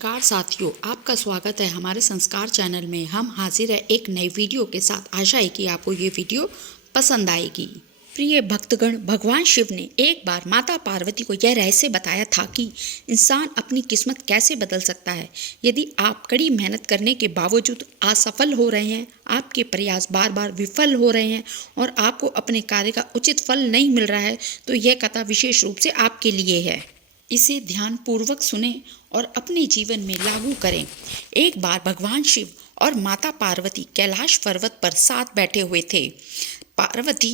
नमस्कार साथियों, आपका स्वागत है हमारे संस्कार चैनल में। हम हाजिर है एक नई वीडियो के साथ। आशा है कि आपको ये वीडियो पसंद आएगी। प्रिय भक्तगण, भगवान शिव ने एक बार माता पार्वती को यह रहस्य बताया था कि इंसान अपनी किस्मत कैसे बदल सकता है। यदि आप कड़ी मेहनत करने के बावजूद असफल हो रहे हैं, आपके प्रयास बार बार विफल हो रहे हैं और आपको अपने कार्य का उचित फल नहीं मिल रहा है, तो यह कथा विशेष रूप से आपके लिए है। इसे ध्यानपूर्वक सुने और अपने जीवन में लागू करें। एक बार भगवान शिव और माता पार्वती कैलाश पर्वत पर साथ बैठे हुए थे। पार्वती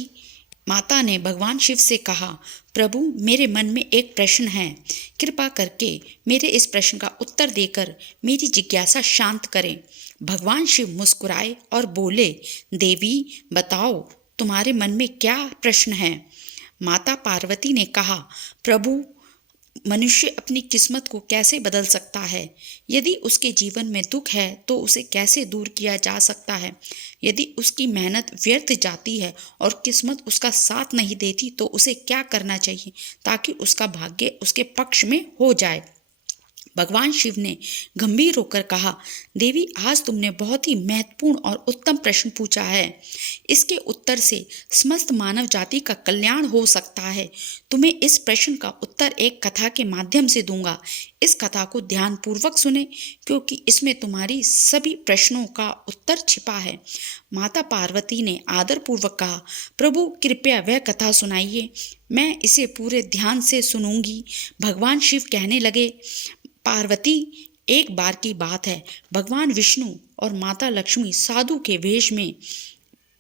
माता ने भगवान शिव से कहा, प्रभु, मेरे मन में एक प्रश्न है। कृपा करके मेरे इस प्रश्न का उत्तर देकर मेरी जिज्ञासा शांत करें। भगवान शिव मुस्कुराए और बोले, देवी, बताओ, तुम्हारे मन में क्या प्रश्न है। माता पार्वती ने कहा, प्रभु, मनुष्य अपनी किस्मत को कैसे बदल सकता है? यदि उसके जीवन में दुख है तो उसे कैसे दूर किया जा सकता है? यदि उसकी मेहनत व्यर्थ जाती है और किस्मत उसका साथ नहीं देती तो उसे क्या करना चाहिए ताकि उसका भाग्य उसके पक्ष में हो जाए? भगवान शिव ने गंभीर होकर कहा, देवी, आज तुमने बहुत ही महत्वपूर्ण और उत्तम प्रश्न पूछा है। इसके उत्तर से समस्त मानव जाति का कल्याण हो सकता है। तुम्हें इस प्रश्न का उत्तर एक कथा के माध्यम से दूंगा। इस कथा को ध्यानपूर्वक सुने, क्योंकि इसमें तुम्हारी सभी प्रश्नों का उत्तर छिपा है। माता पार्वती ने आदरपूर्वक कहा, प्रभु, कृपया वह कथा सुनाइए, मैं इसे पूरे ध्यान से सुनूंगी। भगवान शिव कहने लगे, पार्वती, एक बार की बात है, भगवान विष्णु और माता लक्ष्मी साधु के वेश में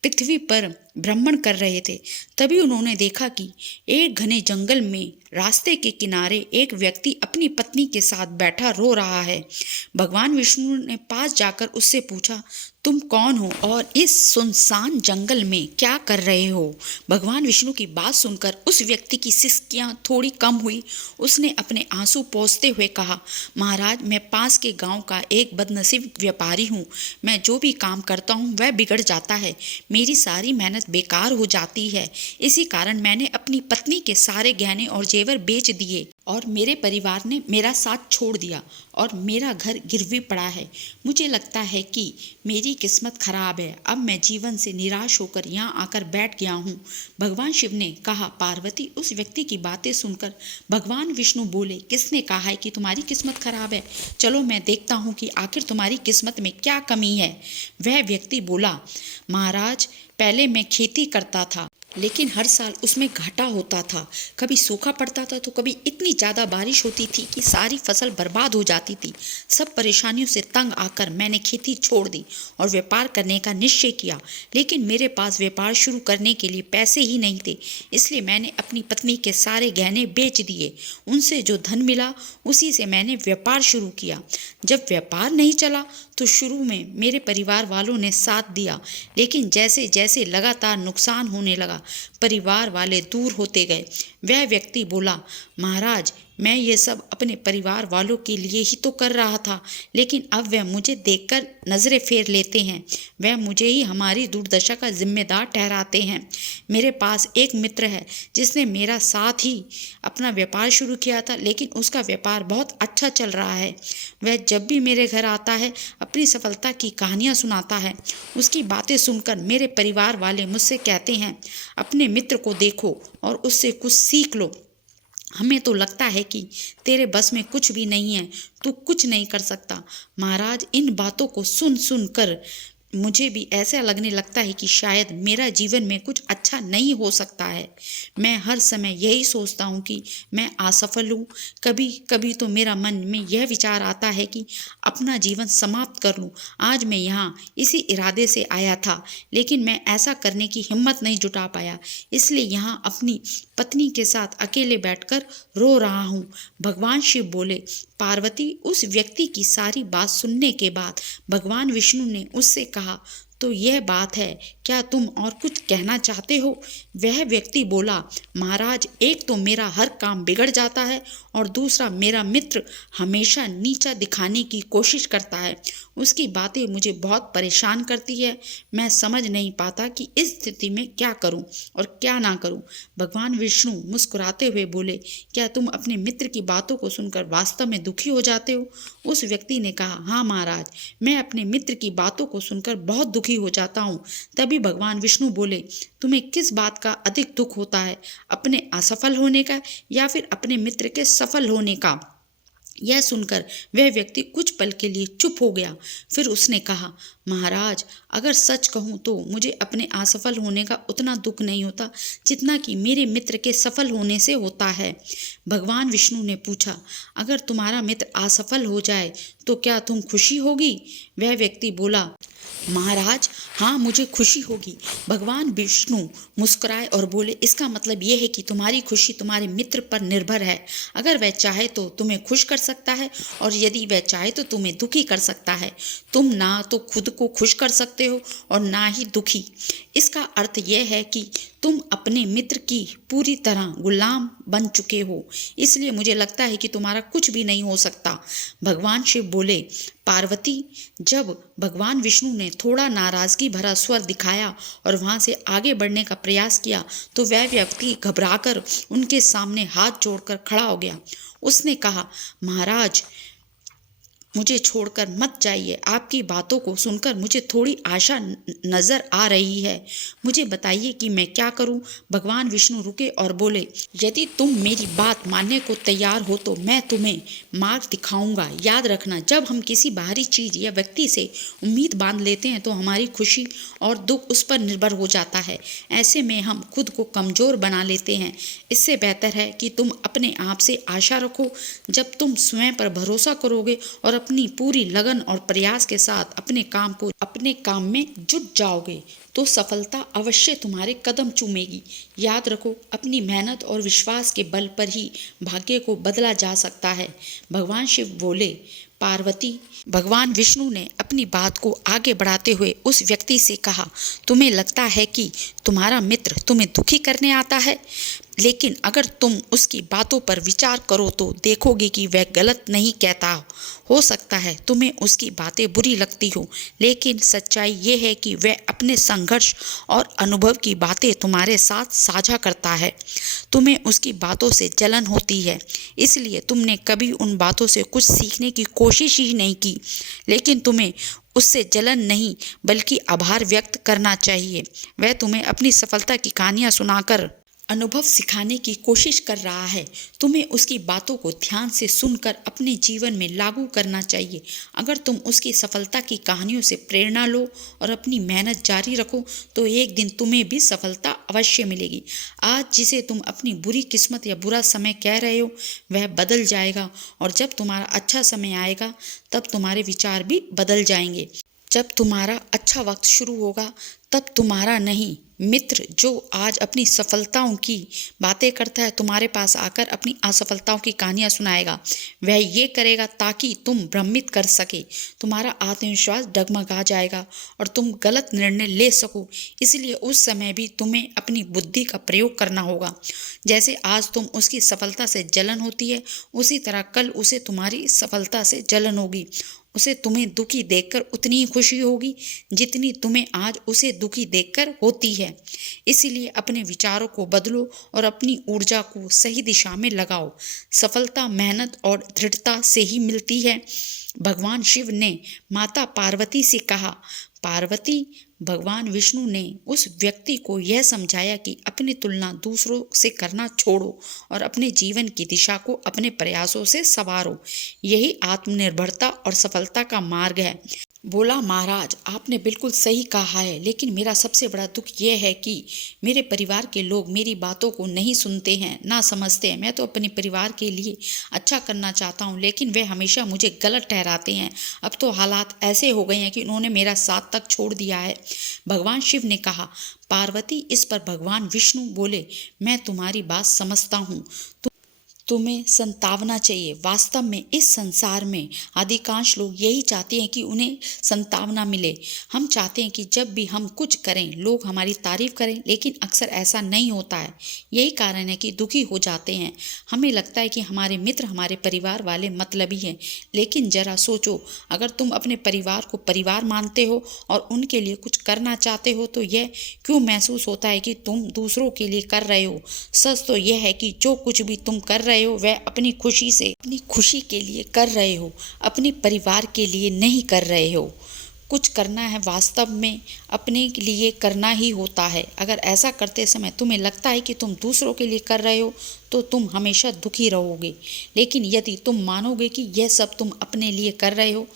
पृथ्वी पर भ्रमण कर रहे थे। तभी उन्होंने देखा कि एक घने जंगल में रास्ते के किनारे एक व्यक्ति अपनी पत्नी के साथ बैठा रो रहा है। भगवान विष्णु ने पास जाकर उससे पूछा, तुम कौन हो और इस सुनसान जंगल में क्या कर रहे हो? भगवान विष्णु की बात सुनकर उस व्यक्ति की सिसकियां थोड़ी कम हुई। उसने अपने आंसू पोंछते हुए कहा, महाराज, मैं पास के गांव का एक बदनसीब व्यापारी हूँ। मैं जो भी काम करता हूँ वह बिगड़ जाता है। मेरी सारी मेहनत बेकार हो जाती है। इसी कारण मैंने अपनी पत्नी के सारे गहने और जेवर बेच दिए और मेरे परिवार ने मेरा साथ छोड़ दिया और मेरा घर गिरवी पड़ा है। मुझे लगता है कि मेरी किस्मत खराब है। अब मैं जीवन से निराश होकर यहाँ आकर बैठ गया हूँ। भगवान शिव ने कहा, पार्वती, उस व्यक्ति की बातें सुनकर भगवान विष्णु बोले, किसने कहा है कि तुम्हारी किस्मत खराब है? चलो मैं देखता हूँ कि आखिर तुम्हारी किस्मत में क्या कमी है। वह व्यक्ति बोला, महाराज, पहले मैं खेती करता था, लेकिन हर साल उसमें घाटा होता था। कभी सूखा पड़ता था तो कभी इतनी ज़्यादा बारिश होती थी कि सारी फसल बर्बाद हो जाती थी। सब परेशानियों से तंग आकर मैंने खेती छोड़ दी और व्यापार करने का निश्चय किया, लेकिन मेरे पास व्यापार शुरू करने के लिए पैसे ही नहीं थे। इसलिए मैंने अपनी पत्नी के सारे गहने बेच दिए। उनसे जो धन मिला उसी से मैंने व्यापार शुरू किया। जब व्यापार नहीं चला तो शुरू में मेरे परिवार वालों ने साथ दिया, लेकिन जैसे जैसे लगातार नुकसान होने लगा, परिवार वाले दूर होते गए। वह व्यक्ति बोला, महाराज, मैं ये सब अपने परिवार वालों के लिए ही तो कर रहा था, लेकिन अब वह मुझे देखकर नज़रें फेर लेते हैं। वह मुझे ही हमारी दुर्दशा का जिम्मेदार ठहराते हैं। मेरे पास एक मित्र है जिसने मेरा साथ ही अपना व्यापार शुरू किया था, लेकिन उसका व्यापार बहुत अच्छा चल रहा है। वह जब भी मेरे घर आता है अपनी सफलता की कहानियाँ सुनाता है। उसकी बातें सुनकर मेरे परिवार वाले मुझसे कहते हैं, अपने मित्र को देखो और उससे कुछ सीख लो। हमें तो लगता है कि तेरे बस में कुछ भी नहीं है, तू कुछ नहीं कर सकता। महाराज, इन बातों को सुन सुन कर मुझे भी ऐसा लगने लगता है कि शायद मेरा जीवन में कुछ अच्छा नहीं हो सकता है। मैं हर समय यही सोचता हूँ कि मैं असफल हूँ। कभी कभी तो मेरा मन में यह विचार आता है कि अपना जीवन समाप्त कर लूँ। आज मैं यहाँ इसी इरादे से आया था, लेकिन मैं ऐसा करने की हिम्मत नहीं जुटा पाया, इसलिए यहाँ अपनी पत्नी के साथ अकेले बैठकर रो रहा हूँ। भगवान शिव बोले, पार्वती, उस व्यक्ति की सारी बात सुनने के बाद भगवान विष्णु ने उससे कहा, तो यह बात है, क्या तुम और कुछ कहना चाहते हो? वह व्यक्ति बोला, महाराज, एक तो मेरा हर काम बिगड़ जाता है और दूसरा मेरा मित्र हमेशा नीचा दिखाने की कोशिश करता है। उसकी बातें मुझे बहुत परेशान करती है। मैं समझ नहीं पाता कि इस स्थिति में क्या करूं और क्या ना करूं। भगवान विष्णु मुस्कुराते हुए बोले, क्या तुम अपने मित्र की बातों को सुनकर वास्तव में दुखी हो जाते हो? उस व्यक्ति ने कहा, हाँ महाराज, मैं अपने मित्र की बातों को सुनकर बहुत दुखी हो जाता हूँ। तभी भगवान विष्णु बोले, तुम्हें किस बात का अधिक दुख होता है, अपने असफल होने का या फिर अपने मित्र के सफल होने का? यह सुनकर वह व्यक्ति कुछ पल के लिए चुप हो गया। फिर उसने कहा, महाराज, अगर सच कहूँ तो मुझे अपने असफल होने का उतना दुख नहीं होता जितना कि मेरे मित्र के सफल होने से होता है। भगवान विष्णु ने पूछा, अगर तुम्हारा मित्र असफल हो जाए तो क्या तुम खुशी होगी? वह व्यक्ति बोला, महाराज, हाँ, मुझे खुशी होगी। भगवान विष्णु मुस्कुराए और बोले, इसका मतलब यह है कि तुम्हारी खुशी तुम्हारे मित्र पर निर्भर है। अगर वह चाहे तो तुम्हें खुश कर सकता है और यदि वह चाहे तो तुम्हें दुखी कर सकता है। तुम ना तो खुद को खुश कर सकते हो और ना ही दुखी। इसका अर्थ यह है कि तुम अपने मित्र की पूरी तरह गुलाम बन चुके हो। इसलिए मुझे लगता है कि तुम्हारा कुछ भी नहीं हो सकता। भगवान शिव बोले, पार्वती, जब भगवान विष्णु ने थोड़ा नाराजगी भरा स्वर दिखाया और वहां से आगे बढ़ने का प्रयास किया तो वह व्यक्ति घबराकर उनके सामने हाथ जोड़कर खड़ा हो गया। उसने कहा, महाराज, मुझे छोड़कर मत जाइए। आपकी बातों को सुनकर मुझे थोड़ी आशा नजर आ रही है। मुझे बताइए कि मैं क्या करूं? भगवान विष्णु रुके और बोले, यदि तुम मेरी बात मानने को तैयार हो तो मैं तुम्हें मार्ग दिखाऊंगा। याद रखना, जब हम किसी बाहरी चीज या व्यक्ति से उम्मीद बांध लेते हैं तो हमारी खुशी और दुख उस पर निर्भर हो जाता है। ऐसे में हम खुद को कमजोर बना लेते हैं। इससे बेहतर है कि तुम अपने आप से आशा रखो। जब तुम स्वयं पर भरोसा करोगे और अपनी पूरी लगन और प्रयास के साथ अपने काम में जुट जाओगे तो सफलता अवश्य तुम्हारे कदम चूमेगी। याद रखो, अपनी मेहनत और विश्वास के बल पर ही भाग्य को बदला जा सकता है। भगवान शिव बोले, पार्वती, भगवान विष्णु ने अपनी बात को आगे बढ़ाते हुए उस व्यक्ति से कहा, तुम्हें लगता है कि तुम्हारा मित्र तुम्हें दुखी करने आता है, लेकिन अगर तुम उसकी बातों पर विचार करो तो देखोगे कि वह गलत नहीं कहता। हो सकता है तुम्हें उसकी बातें बुरी लगती हो, लेकिन सच्चाई ये है कि वह अपने संघर्ष और अनुभव की बातें तुम्हारे साथ साझा करता है। तुम्हें उसकी बातों से जलन होती है, इसलिए तुमने कभी उन बातों से कुछ सीखने की कोशिश ही नहीं की। लेकिन तुम्हें उससे जलन नहीं बल्कि आभार व्यक्त करना चाहिए। वह तुम्हें अपनी सफलता की कहानियां सुनाकर अनुभव सिखाने की कोशिश कर रहा है। तुम्हें उसकी बातों को ध्यान से सुनकर अपने जीवन में लागू करना चाहिए। अगर तुम उसकी सफलता की कहानियों से प्रेरणा लो और अपनी मेहनत जारी रखो तो एक दिन तुम्हें भी सफलता अवश्य मिलेगी। आज जिसे तुम अपनी बुरी किस्मत या बुरा समय कह रहे हो वह बदल जाएगा और जब तुम्हारा अच्छा समय आएगा तब तुम्हारे विचार भी बदल जाएंगे। जब तुम्हारा अच्छा वक्त शुरू होगा तब तुम्हारा नहीं, मित्र जो आज अपनी सफलताओं की बातें करता है तुम्हारे पास आकर अपनी असफलताओं की कहानियां सुनाएगा। वह ये करेगा ताकि तुम भ्रमित कर सके, तुम्हारा आत्मविश्वास डगमगा जाएगा और तुम गलत निर्णय ले सको। इसलिए उस समय भी तुम्हें अपनी बुद्धि का प्रयोग करना होगा। जैसे आज तुम उसकी सफलता से जलन होती है, उसी तरह कल उसे तुम्हारी सफलता से जलन होगी। उसे तुम्हें दुखी देखकर उतनी ही खुशी होगी जितनी तुम्हें आज उसे दुखी देखकर होती है। इसीलिए अपने विचारों को बदलो और अपनी ऊर्जा को सही दिशा में लगाओ। सफलता मेहनत और दृढ़ता से ही मिलती है। भगवान शिव ने माता पार्वती से कहा, पार्वती, भगवान विष्णु ने उस व्यक्ति को यह समझाया कि अपनी तुलना दूसरों से करना छोड़ो और अपने जीवन की दिशा को अपने प्रयासों से संवारो। यही आत्मनिर्भरता और सफलता का मार्ग है। बोला, महाराज, आपने बिल्कुल सही कहा है, लेकिन मेरा सबसे बड़ा दुख यह है कि मेरे परिवार के लोग मेरी बातों को नहीं सुनते हैं, ना समझते हैं। मैं तो अपने परिवार के लिए अच्छा करना चाहता हूँ, लेकिन वे हमेशा मुझे गलत ठहराते हैं। अब तो हालात ऐसे हो गए हैं कि उन्होंने मेरा साथ तक छोड़ दिया है। भगवान शिव ने कहा, पार्वती, इस पर भगवान विष्णु बोले, मैं तुम्हारी बात समझता हूँ। तुम्हें संतावना चाहिए। वास्तव में इस संसार में अधिकांश लोग यही चाहते हैं कि उन्हें संतावना मिले। हम चाहते हैं कि जब भी हम कुछ करें लोग हमारी तारीफ करें, लेकिन अक्सर ऐसा नहीं होता है। यही कारण है कि दुखी हो जाते हैं। हमें लगता है कि हमारे मित्र, हमारे परिवार वाले मतलबी हैं, लेकिन जरा सोचो, अगर तुम अपने परिवार को परिवार मानते हो और उनके लिए कुछ करना चाहते हो तो यह क्यों महसूस होता है कि तुम दूसरों के लिए कर रहे हो? सच तो यह है कि जो कुछ भी तुम कर रहे हो वह अपनी खुशी से, अपनी खुशी के लिए कर रहे हो, अपने परिवार के लिए नहीं कर रहे हो। कुछ करना है वास्तव में अपने लिए करना ही होता है। अगर ऐसा करते समय तुम्हें लगता है कि तुम दूसरों के लिए कर रहे हो तो तुम हमेशा दुखी रहोगे। लेकिन यदि तुम मानोगे कि यह सब तुम अपने लिए कर रहे हो,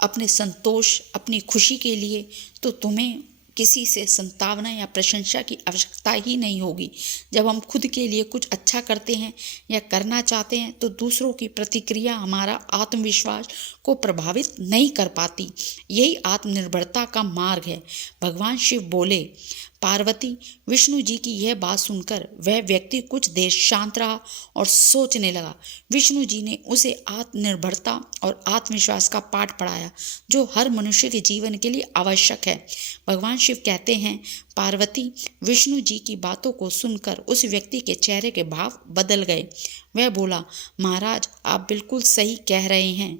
अपने संतोष, अपनी खुशी के लिए, तो तुम्हें किसी से संतावना या प्रशंसा की आवश्यकता ही नहीं होगी। जब हम खुद के लिए कुछ अच्छा करते हैं या करना चाहते हैं तो दूसरों की प्रतिक्रिया हमारा आत्मविश्वास को प्रभावित नहीं कर पाती। यही आत्मनिर्भरता का मार्ग है। भगवान शिव बोले, पार्वती, विष्णु जी की यह बात सुनकर वह व्यक्ति कुछ देर शांत रहा और सोचने लगा। विष्णु जी ने उसे आत्मनिर्भरता और आत्मविश्वास का पाठ पढ़ाया जो हर मनुष्य के जीवन के लिए आवश्यक है। भगवान शिव कहते हैं, पार्वती, विष्णु जी की बातों को सुनकर उस व्यक्ति के चेहरे के भाव बदल गए। वह बोला, महाराज, आप बिल्कुल सही कह रहे हैं।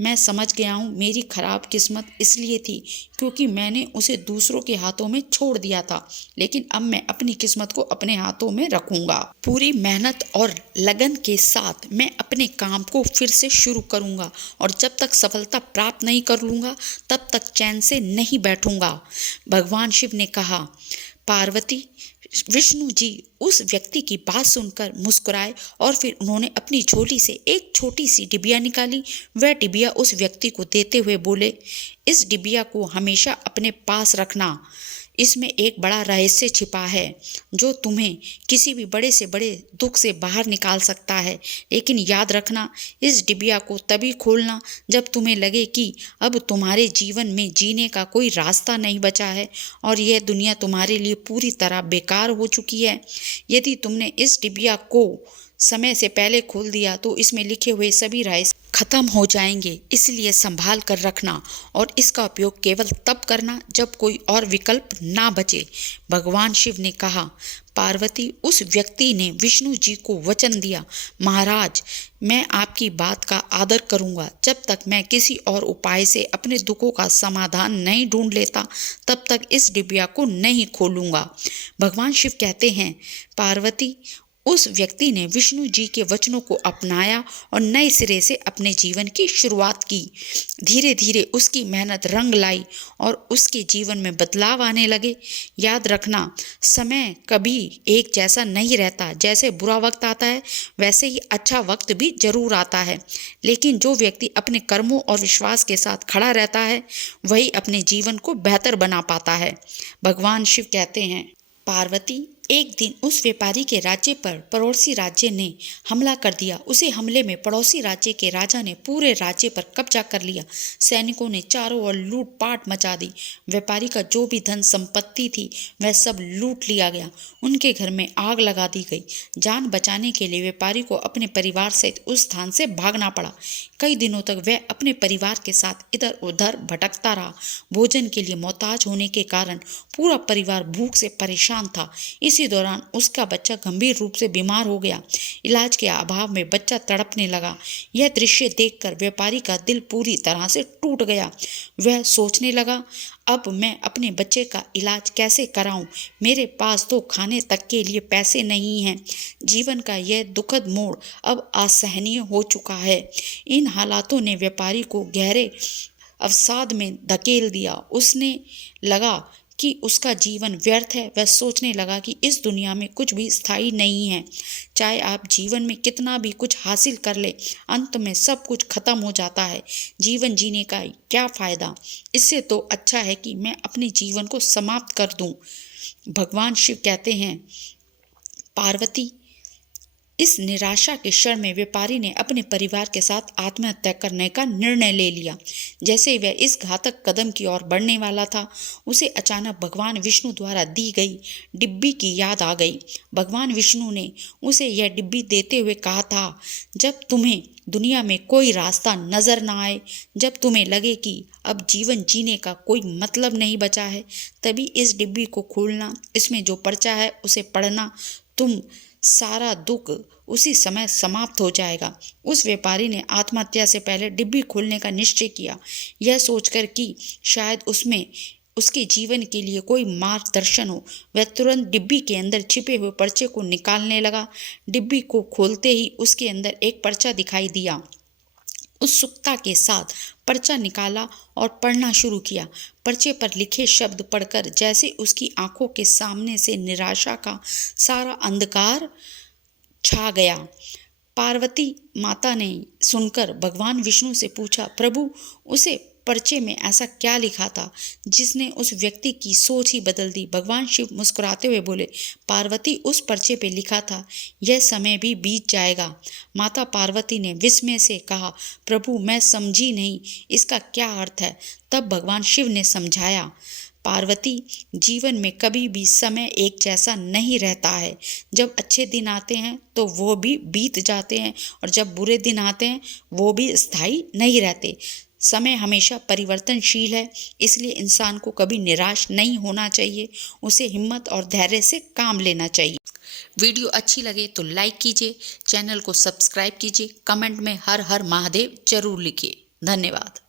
मैं समझ गया हूँ। मेरी खराब किस्मत इसलिए थी क्योंकि मैंने उसे दूसरों के हाथों में छोड़ दिया था, लेकिन अब मैं अपनी किस्मत को अपने हाथों में रखूंगा। पूरी मेहनत और लगन के साथ मैं अपने काम को फिर से शुरू करूंगा और जब तक सफलता प्राप्त नहीं कर लूंगा तब तक चैन से नहीं बैठूंगा। भगवान शिव ने कहा, पार्वती, विष्णु जी उस व्यक्ति की बात सुनकर मुस्कुराए और फिर उन्होंने अपनी झोली से एक छोटी सी डिबिया निकाली। वह डिबिया उस व्यक्ति को देते हुए बोले, इस डिबिया को हमेशा अपने पास रखना। इसमें एक बड़ा रहस्य छिपा है जो तुम्हें किसी भी बड़े से बड़े दुख से बाहर निकाल सकता है। लेकिन याद रखना, इस डिबिया को तभी खोलना जब तुम्हें लगे कि अब तुम्हारे जीवन में जीने का कोई रास्ता नहीं बचा है और यह दुनिया तुम्हारे लिए पूरी तरह बेकार हो चुकी है। यदि तुमने इस डिबिया को समय से पहले खोल दिया तो इसमें लिखे हुए सभी रहस्य खत्म हो जाएंगे। इसलिए संभाल कर रखना और इसका उपयोग केवल तब करना जब कोई और विकल्प ना बचे। भगवान शिव ने कहा, पार्वती, उस व्यक्ति ने विष्णु जी को वचन दिया, महाराज, मैं आपकी बात का आदर करूंगा। जब तक मैं किसी और उपाय से अपने दुखों का समाधान नहीं ढूंढ लेता तब तक इस डिबिया को नहीं खोलूंगा। भगवान शिव कहते हैं, पार्वती, उस व्यक्ति ने विष्णु जी के वचनों को अपनाया और नए सिरे से अपने जीवन की शुरुआत की। धीरे धीरे उसकी मेहनत रंग लाई और उसके जीवन में बदलाव आने लगे। याद रखना, समय कभी एक जैसा नहीं रहता। जैसे बुरा वक्त आता है वैसे ही अच्छा वक्त भी जरूर आता है। लेकिन जो व्यक्ति अपने कर्मों और विश्वास के साथ खड़ा रहता है वही अपने जीवन को बेहतर बना पाता है। भगवान शिव कहते हैं, पार्वती, एक दिन उस व्यापारी के राज्य पर पड़ोसी राज्य ने हमला कर दिया। उसे हमले में पड़ोसी राज्य के राजा ने पूरे राज्य पर कब्जा कर लिया। सैनिकों ने चारों ओर लूटपाट मचा दी। व्यापारी का जो भी धन संपत्ति थी वह सब लूट लिया गया। उनके घर में आग लगा दी गई। जान बचाने के लिए व्यापारी को अपने परिवार सहित उस स्थान से भागना पड़ा। कई दिनों तक वह अपने परिवार के साथ इधर उधर भटकता रहा। भोजन के लिए मोहताज होने के कारण पूरा परिवार भूख से परेशान था। इसी दौरान उसका बच्चा गंभीर रूप से बीमार हो गया। इलाज के अभाव में बच्चा तड़पने लगा। यह दृश्य देखकर व्यापारी का दिल पूरी तरह से टूट गया। वह सोचने लगा, अब मैं अपने बच्चे का इलाज कैसे कराऊं? मेरे पास तो खाने तक के लिए पैसे नहीं हैं। जीवन का यह दुखद मोड़ अब असहनीय हो चुका है। इन हालातों ने व्यापारी को गहरे अवसाद में धकेल दिया। उसने लगा कि उसका जीवन व्यर्थ है। वह सोचने लगा कि इस दुनिया में कुछ भी स्थायी नहीं है। चाहे आप जीवन में कितना भी कुछ हासिल कर ले, अंत में सब कुछ खत्म हो जाता है। जीवन जीने का क्या फायदा? इससे तो अच्छा है कि मैं अपने जीवन को समाप्त कर दूं। भगवान शिव कहते हैं, पार्वती, इस निराशा के क्षण में व्यापारी ने अपने परिवार के साथ आत्महत्या करने का निर्णय ले लिया। जैसे ही वह इस घातक कदम की ओर बढ़ने वाला था, उसे अचानक भगवान विष्णु द्वारा दी गई डिब्बी की याद आ गई। भगवान विष्णु ने उसे यह डिब्बी देते हुए कहा था, जब तुम्हें दुनिया में कोई रास्ता नजर ना आए, जब तुम्हें लगे कि अब जीवन जीने का कोई मतलब नहीं बचा है, तभी इस डिब्बी को खोलना, इसमें जो पर्चा है उसे पढ़ना, तुम सारा दुख उसी समय समाप्त हो जाएगा। उस व्यापारी ने आत्महत्या से पहले डिब्बी खोलने का निश्चय किया, यह सोचकर कि शायद उसमें उसके जीवन के लिए कोई मार्गदर्शन हो। वह तुरंत डिब्बी के अंदर छिपे हुए पर्चे को निकालने लगा। डिब्बी को खोलते ही उसके अंदर एक पर्चा दिखाई दिया। उत्सुकता के साथ पर्चा निकाला और पढ़ना शुरू किया। पर्चे पर लिखे शब्द पढ़कर जैसे उसकी आंखों के सामने से निराशा का सारा अंधकार छा गया। पार्वती माता ने सुनकर भगवान विष्णु से पूछा, प्रभु, उसे पर्चे में ऐसा क्या लिखा था जिसने उस व्यक्ति की सोच ही बदल दी? भगवान शिव मुस्कुराते हुए बोले, पार्वती, उस पर्चे पे लिखा था, यह समय भी बीत जाएगा। माता पार्वती ने विस्मय से कहा, प्रभु, मैं समझी नहीं, इसका क्या अर्थ है? तब भगवान शिव ने समझाया, पार्वती, जीवन में कभी भी समय एक जैसा नहीं रहता है। जब अच्छे दिन आते हैं तो वो भी बीत जाते हैं, और जब बुरे दिन आते हैं वो भी स्थायी नहीं रहते। समय हमेशा परिवर्तनशील है, इसलिए इंसान को कभी निराश नहीं होना चाहिए। उसे हिम्मत और धैर्य से काम लेना चाहिए। वीडियो अच्छी लगे तो लाइक कीजिए, चैनल को सब्सक्राइब कीजिए, कमेंट में हर हर महादेव जरूर लिखिए। धन्यवाद।